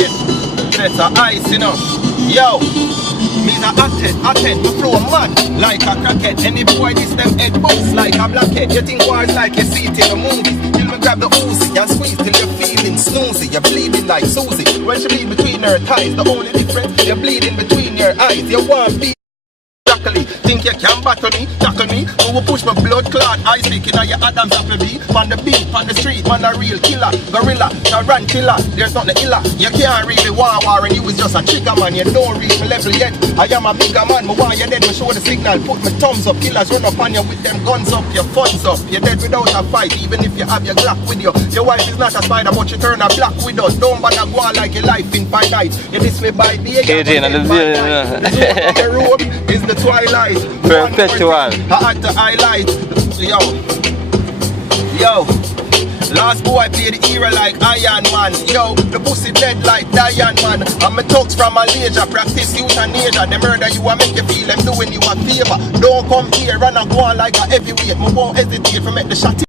bracket. That's a ice, you know. Yo, me's a attend, my flow mad like a crackhead. Any boy this them head books like a blackhead. You think wars like you see it in the movies. Till me grab the Uzi and squeeze till you're feeling snoozy. You're bleeding like Susie when she bleed between her thighs. The only difference, you're bleeding between your eyes. You want be broccoli, think you can battle me, tackle me. Who will push my blood clot, eyes leaking on your Adam's apple bee. On the beat, on the street, man a real killer. Gorilla, tarantula, there's nothing iller. You can't really war and you is just a trigger man. You don't reach my level yet. I am a bigger man, me want you dead, me show the signal. Put my thumbs up, killers run up on you with them guns up. Your funds up, you're dead without a fight. Even if you have your Glock with you. Your wife is not a spider, but you turn a black widow. Don't bother go on like your life in 5 nights. You miss me by the the road is the twilight. Perpetual. I had to highlight. Yo. Last boy play the era like Iron Man. Yo, the pussy dead like Diane Man. And my talks from Malaysia, practice euthanasia. They murder you and make you feel them doing you a favor. Don't come here and go on like a heavyweight. Me won't hesitate for make the shot.